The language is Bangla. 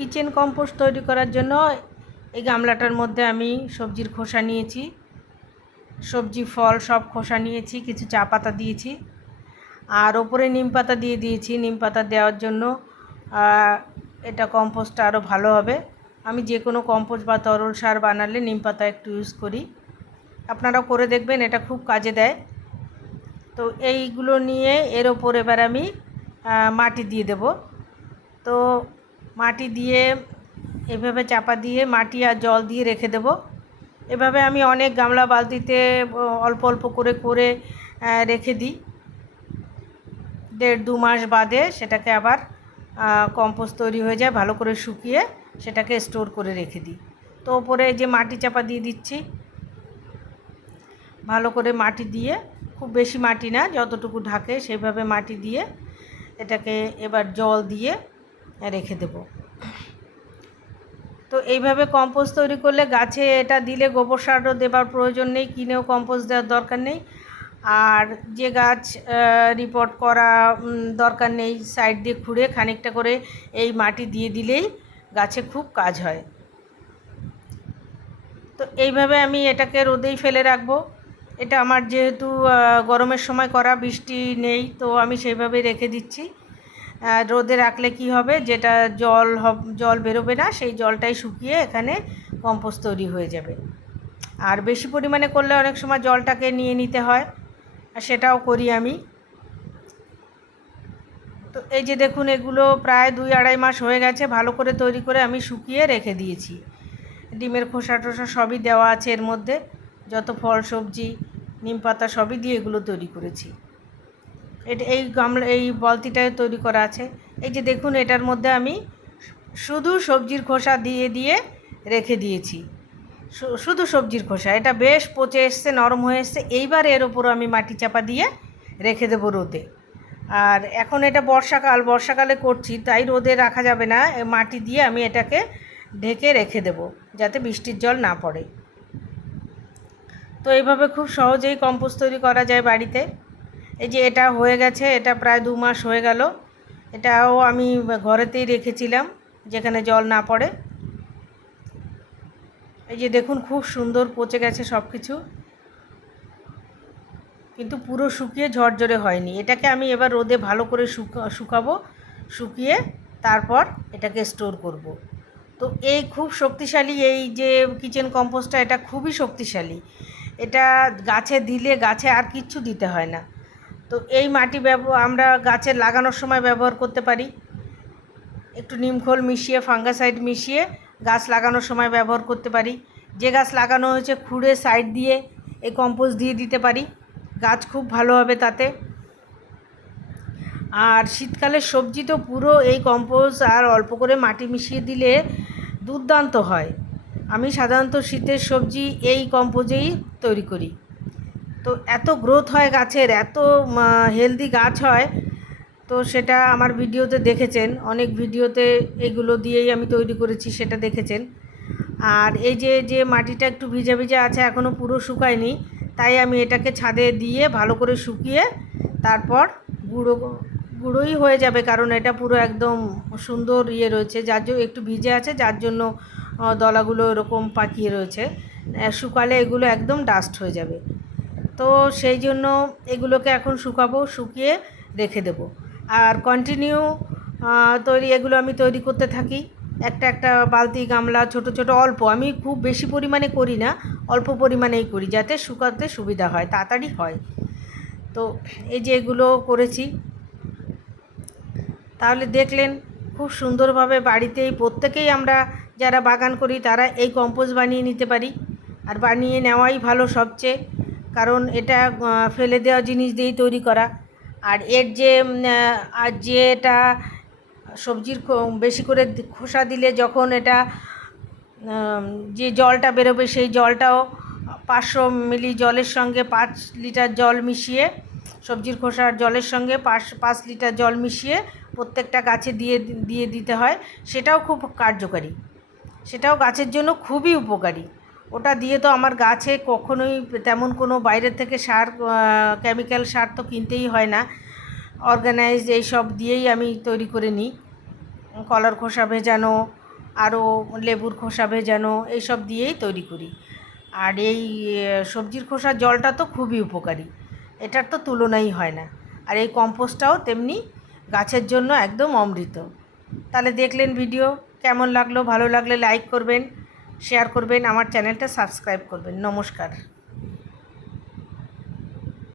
কিচেন কম্পোস্ট তৈরি করার জন্য এই গামলাটার মধ্যে আমি সবজির খোসা নিয়েছি। সবজি, ফল সব খোসা নিয়েছি, কিছু চা পাতা দিয়েছি। আর ওপরে নিম পাতা দিয়ে দিয়েছি। নিম পাতা দেওয়ার জন্য এটা কম্পোস্টটা আরও ভালো হবে। আমি যে কোনো কম্পোস্ট বা তরল সার বানালে নিম পাতা একটু ইউজ করি। আপনারাও করে দেখবেন, এটা খুব কাজে দেয়। তো এইগুলো নিয়ে এর ওপর এবার আমি মাটি দিয়ে দেব। তো মাটি দিয়ে, এভাবে চাপা দিয়ে মাটি আর জল দিয়ে রেখে দেব। এভাবে আমি অনেক গামলা বালতিতে অল্প অল্প করে করে রেখে দিই। দেড় দু মাস বাদে সেটাকে আবার কম্পোস্ট তৈরি হয়ে যায়, ভালো করে শুকিয়ে সেটাকে স্টোর করে রেখে দিই। তো ওপরে যে মাটি চাপা দিয়ে দিচ্ছি, ভালো করে মাটি দিয়ে, খুব বেশি মাটি না, যতটুকু ঢাকে সেইভাবে মাটি দিয়ে এটাকে এবার জল দিয়ে রেখে দেব। তো এইভাবে কম্পোস্ট তৈরি করলে গাছে এটা দিলে গোবর সারও দেবার প্রয়োজন নেই, কিনেও কম্পোস্ট দেওয়ার দরকার নেই। আর যে গাছ রিপোর্ট করা দরকার নেই সাইড দিয়ে খুঁড়ে খানিকটা করে এই মাটি দিয়ে দিলেই গাছে খুব কাজ হয়। তো এইভাবে আমি এটাকে রোদেই ফেলে রাখব। এটা আমার যেহেতু গরমের সময় করা, বৃষ্টি নেই, তো আমি সেইভাবে রেখে দিচ্ছি। রোদে রাখলে কি হবে? যেটা জল জল বেরোবে না, সেই জলটাই শুকিয়ে এখানে কম্পোস্ট তৈরি হয়ে যাবে। আর বেশি পরিমাণে করলে অনেক সময় জলটাকে নিয়ে নিতে হয়, আর সেটাও করি আমি। তো এই যে দেখুন, এগুলো প্রায় দুই আড়াই মাস হয়ে গেছে, ভালো করে তৈরি করে আমি শুকিয়ে রেখে দিয়েছি। ডিমের খোসা টোসা সবই দেওয়া আছে এর মধ্যে, যত ফল, সবজি, নিম পাতা সবই দিয়ে এগুলো তৈরি করেছি। এই গামলা, এই বলতিটায় তৈরি করা আছে। এই যে দেখুন, এটার মধ্যে আমি শুধু সবজির খোসা দিয়ে দিয়ে রেখে দিয়েছি। শুধু সবজির খোসা। এটা বেশ পচে এসছে, নরম হয়ে এসছে। এইবার এর ওপর আমি মাটি চাপা দিয়ে রেখে দেবো রোদে। আর এখন এটা বর্ষাকাল, বর্ষাকালে করছি, তাই রোদে রাখা যাবে না। মাটি দিয়ে আমি এটাকে ঢেকে রেখে দেবো, যাতে বৃষ্টির জল না পড়ে। তো এইভাবে খুব সহজেই কম্পোস্ট তৈরি করা যায় বাড়িতে। এই যে এটা হয়ে গেছে, এটা প্রায় দু মাস হয়ে গেল। এটাও আমি ঘরেতেই রেখেছিলাম, যেখানে জল না পড়ে। এই যে দেখুন, খুব সুন্দর পচে গেছে সব কিছু কিন্তু পুরো শুকিয়ে ঝরঝরে হয়নি। এটাকে আমি এবার রোদে ভালো করে শুকা, শুকাবো, শুকিয়ে তারপর এটাকে স্টোর করব। তো এই খুব শক্তিশালী এই যে কিচেন কম্পোস্টটা, এটা খুবই শক্তিশালী। এটা গাছে দিলে গাছে আর কিচ্ছু দিতে হয় না। তো এই মাটি আমরা গাছে লাগানোর সময় ব্যবহার করতে পারি। একটু নিমখোল মিশিয়ে, ফাঙ্গাসাইড মিশিয়ে গাছ লাগানোর সময় ব্যবহার করতে পারি। যে গাছ লাগানো হয়েছে খুঁড়ে সাইড দিয়ে এই কম্পোস্ট দিয়ে দিতে পারি। গাছ খুব ভালো হবে তাতে। আর শীতকালের সবজি তো পুরো এই কম্পোস্ট আর অল্প করে মাটি মিশিয়ে দিলে দুর্দান্ত হয়। আমি সাধারণত শীতের সবজি এই কম্পোজেই তৈরি করি। তো এত গ্রোথ হয় গাছের, এত হেলদি গাছ হয়, তো সেটা আমার ভিডিওতে দেখেছেন। অনেক ভিডিওতে এগুলো দিয়েই আমি তৈরি করেছি, সেটা দেখেছেন। আর এই যে যে মাটিটা একটু ভিজা ভিজে আছে এখনও পুরো শুকায়নি, তাই আমি এটাকে ছাদে দিয়ে ভালো করে শুকিয়ে তারপর গুঁড়ো, গুঁড়োই হয়ে যাবে, কারণ এটা পুরো একদম সুন্দর ইয়ে রয়েছে। যার জন্য একটু ভিজে আছে, যার জন্য দলাগুলো এরকম পাকিয়ে রয়েছে। শুকালে এগুলো একদম ডাস্ট হয়ে যাবে। তো সেই জন্য এগুলোকে এখন শুকাবো, শুকিয়ে রেখে দেবো। আর কন্টিনিউ তৈরি, এগুলো আমি তৈরি করতে থাকি। একটা একটা বালতি, গামলা, ছোট ছোট, অল্প। আমি খুব বেশি পরিমাণে করি না, অল্প পরিমাণেই করি যাতে শুকাতে সুবিধা হয়, তাড়াতাড়ি হয়। তো এই যে এগুলো করেছি। তাহলে দেখলেন খুব সুন্দরভাবে বাড়িতেই প্রত্যেকেই আমরা যারা বাগান করি, তারা এই কম্পোস্ট বানিয়ে নিতে পারি। আর বানিয়ে নেওয়াই ভালো সবচেয়ে। কারণ এটা ফেলে দেওয়া জিনিস দিয়েই তৈরি করা। আর এর যে আর যে এটা সবজির বেশি করে খোসা দিলে যখন এটা যে জলটা বেরোবে সেই জলটাও পাঁচশো মিলি জলের সঙ্গে পাঁচ লিটার জল মিশিয়ে, সবজির খোসার জলের সঙ্গে পাঁচ পাঁচ লিটার জল মিশিয়ে প্রত্যেকটা গাছে দিয়ে দিয়ে দিতে হয়। সেটাও খুব কার্যকারী। সেটাও গাছের জন্য খুবই উপকারী। ওটা দিয়ে তো আমার গাছে কখনোই তেমন কোনো বাইরের থেকে সার কেমিক্যাল সার তো কিনতেই হয় না। অর্গানাইজড এইসব দিয়েই আমি তৈরি করে নিই। কলার খোসা ভেজানো, আরও লেবুর খোসা ভেজানো এইসব দিয়েই তৈরি করি। আর এই সবজির খোসার জলটা তো খুবই উপকারী। এটার তো তুলনাই হয় না। আর এই কম্পোস্টটাও তেমনি গাছের জন্য একদম অমৃত। তাহলে দেখলেন ভিডিও কেমন লাগল? ভালো লাগলে লাইক করবেন। শেয়ার করবেন আমার চ্যানেলটা সাবস্ক্রাইব করবেন। নমস্কার।